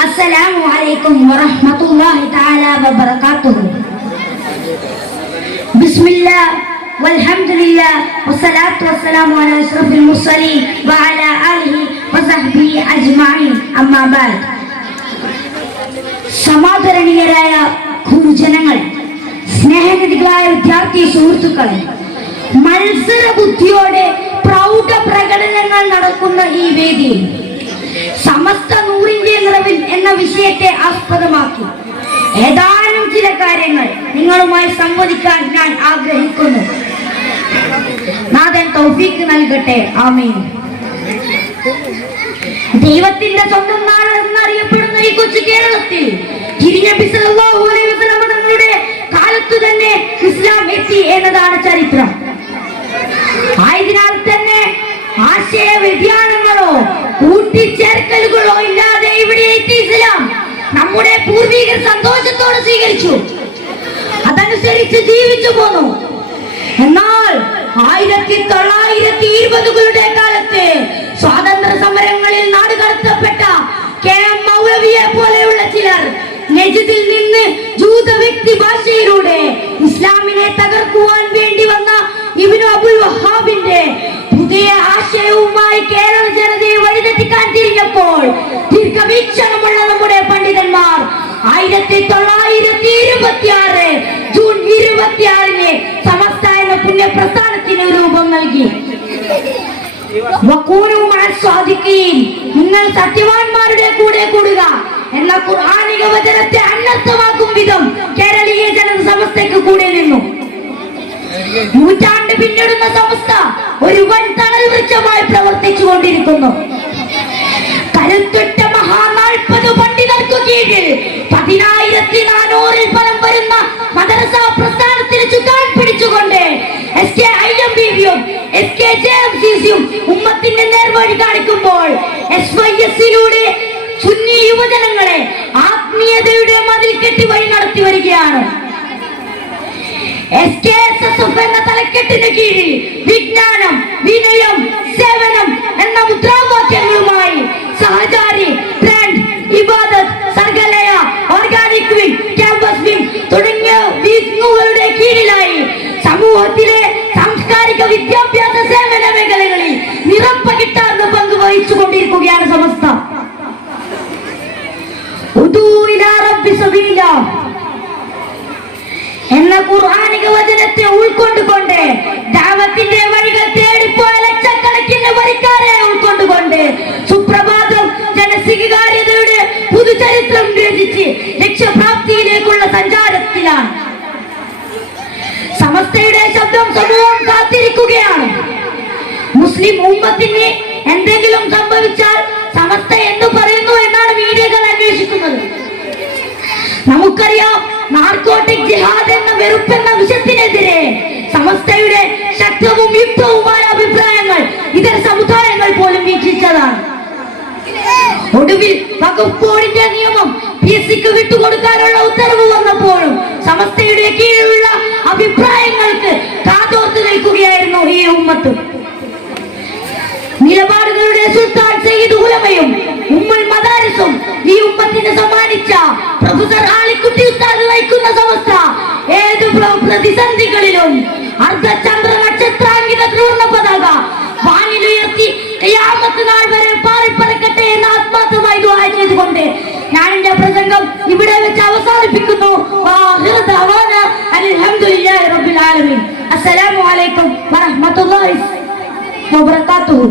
السلام عليكم ورحمة الله تعالى وبركاته بسم الله والحمد لله والصلاة والسلام على أشرف المرسلين وعلى آله وصحبه أجمعين أما بعد സമാദരണീയരായ ഗുരുജനങ്ങൾ സ്നേഹനിധികളായ വിദ്യാർത്ഥി സുഹൃത്തുക്കളെ മത്സര ബുദ്ധിയോടെ പ്രൗഢ പ്രകടനങ്ങൾ നടക്കുന്ന ഈ വേദിയിൽ സമസ്ത നൂറിന്റെ നിറവിൽ എന്ന വിഷയത്തെ ആസ്പദമാക്കി. ഏതാനും ചില കാര്യങ്ങൾ നിങ്ങളുമായി സംവദിക്കാൻ ഞാൻ ആഗ്രഹിക്കുന്നു. നാഥൻ തൗഫീക്ക് നൽകട്ടെ. ആമീൻ. ദൈവത്തിന്റെ സ്വന്തം നാട് എന്നറിയപ്പെടുന്ന ഈ കൊച്ചു കേരളത്തിൽ തങ്ങളുടെ കാലത്തു തന്നെ ഇസ്ലാം എത്തി എന്നതാണ് ചരിത്രം. ആയതിനാൽ തന്നെ ആശയ വ്യതിയാനങ്ങളോ കൂട്ടിച്ചേർക്കലുകളോ ഇല്ലാതെ ഇവിടെ ഇസ്ലാം. നമ്മുടെ പൂർവികർ സന്തോഷത്തോടെ സ്വീകരിച്ചു. അതനുസരിച്ച് ജീവിച്ചു പോന്നു. എന്നാൽ ആയിരത്തി തൊള്ളായിരത്തി ഇരുപതുകളുടെ കാലത്ത് സ്വാതന്ത്ര്യ സമരങ്ങളിൽ നാട് കടത്തപ്പെട്ട കെ എം മൗലവിയെ പോലെയുള്ള ചിലർ നജിദിൽ നിന്ന് ജൂത വ്യക്തി ഭാഷയിലൂടെ ഇസ്ലാമിനെ തകർക്കുവാൻ വേണ്ടി വന്ന ഇബ്നു അബുൽ വഹാബിന്റെ ആയിരത്തി തൊള്ളായിരത്തി ഇരുപത്തി ആറ് ജൂൺ ഇരുപത്തിയാറിന് സമസ്ത എന്ന പുണ്യ പ്രസ്ഥാനത്തിന് രൂപം നൽകി മഅ നിങ്ങൾ സത്യവാന്മാരുടെ കൂടെ കൂടുക എന്ന ഖുർആനിക വചനത്തെ അനർത്ഥമാക്കും വിധം കേരളീയ ജനത സമസ്തയ്ക്ക് കൂടെ നിന്നു. നൂറ്റാണ്ട് പിന്നിടുന്ന സമസ്ത ഒരു വൻ തണൽ വൃക്ഷമായി പ്രവർത്തിച്ചു കൊണ്ടിരിക്കുന്നു യുവജനങ്ങളെ ആത്മീയതയുടെ മതിൽ കെട്ടി വഴി നടത്തി വരികയാണ്. എസ് കെ എന്ന തലക്കെട്ടിന് കീഴിൽ വിജ്ഞാനം വിനയം സേവനം എന്ന മുദ്രാവാക്യങ്ങളുമായി Sahachari trend Ibadat Sargalaya organic wing campus wing തുടങ്ങിയ വിങ്ങുകളുടെ കീഴിലായി സമൂഹത്തിലെ സാംസ്കാരിക വിദ്യാഭ്യാസ സേവന മേഖലകളിൽ നിറം എന്ന ഖുർആനിക വചനത്തെ ഉൾക്കൊണ്ടുകൊണ്ട് ദാവത്തിന്റെ വഴികൾ തേടിപ്പോയ ലക്ഷക്കണക്കിന് വരിക്കാരെ ഉൾക്കൊണ്ടുകൊണ്ട് സുപ്രഭാതം ജനസികാര്യതയുടെ പുതുചരിത്രം രചിച്ച് ലക്ഷ്യപ്രാപ്തിയിലേക്കുള്ള സഞ്ചാരത്തിലാണ്. സമസ്തയുടെ ശബ്ദം സമൂഹം കാത്തിരിക്കുകയാണ്. മുസ്ലിം ഉമ്മത്തിന് എന്തെങ്കിലും സംഭവിച്ചാൽ സമസ്ത എന്ന് എന്നാണ് അന്വേഷിക്കുന്നത് നമുക്കറിയാം നാർക്കോട്ടിക് ജിഹാദ് എന്ന വെറുപ്പെന്ന വിഷത്തിനെതിരെ സമസ്തയുടെ ശക്തവും യുക്തവുമായ അഭിപ്രായങ്ങൾ ഇതര സമുദായങ്ങൾ പോലും വീക്ഷിച്ചതാണ്. ഒടുവിൽ വകുപ്പ് ബോർഡിന്റെ നിയമം പി സിക്ക് വിട്ടുകൊടുക്കാനുള്ള ഉത്തരവ് വന്നപ്പോഴും സമസ്തയുടെ കീഴിലുള്ള അഭിപ്രായങ്ങൾക്ക് കാതോർത്ത് നിൽക്കുകയായിരുന്നു ഈ ഉമ്മത്ത്. നിലപാടുകളുടെ സുൽത്താൻ സയ്യിദ് ഉലമയും ഉമ്മൽ മദാരിസും ഈ ഉമ്മത്തിന് സമ്മാനിച്ച പ്രൊഫസർ ആളിക്കുട്ടി ഉസ്താദ് നയിക്കുന്ന സമസ്ത. ഏത് പ്രതിസന്ധികളിലും അർദ്ധചന്ദ്ര നക്ഷത്രാങ്കിത ത്രിവർണ പതാക വാനിലുയർത്തി ഖിയാമത്ത് നാൾ വരെ പാറിപ്പറക്കട്ടെ എന്ന് ആത്മാർത്ഥമായി ദുആ ചെയ്തുകൊണ്ട് ഞാൻ എന്റെ പ്രസംഗം ഇവിടെ വെച്ച് അവസാനിപ്പിക്കുന്നു. അസ്സലാമു അലൈക്കും വറഹ്മത്തുള്ളാഹി വബറകാതുഹു.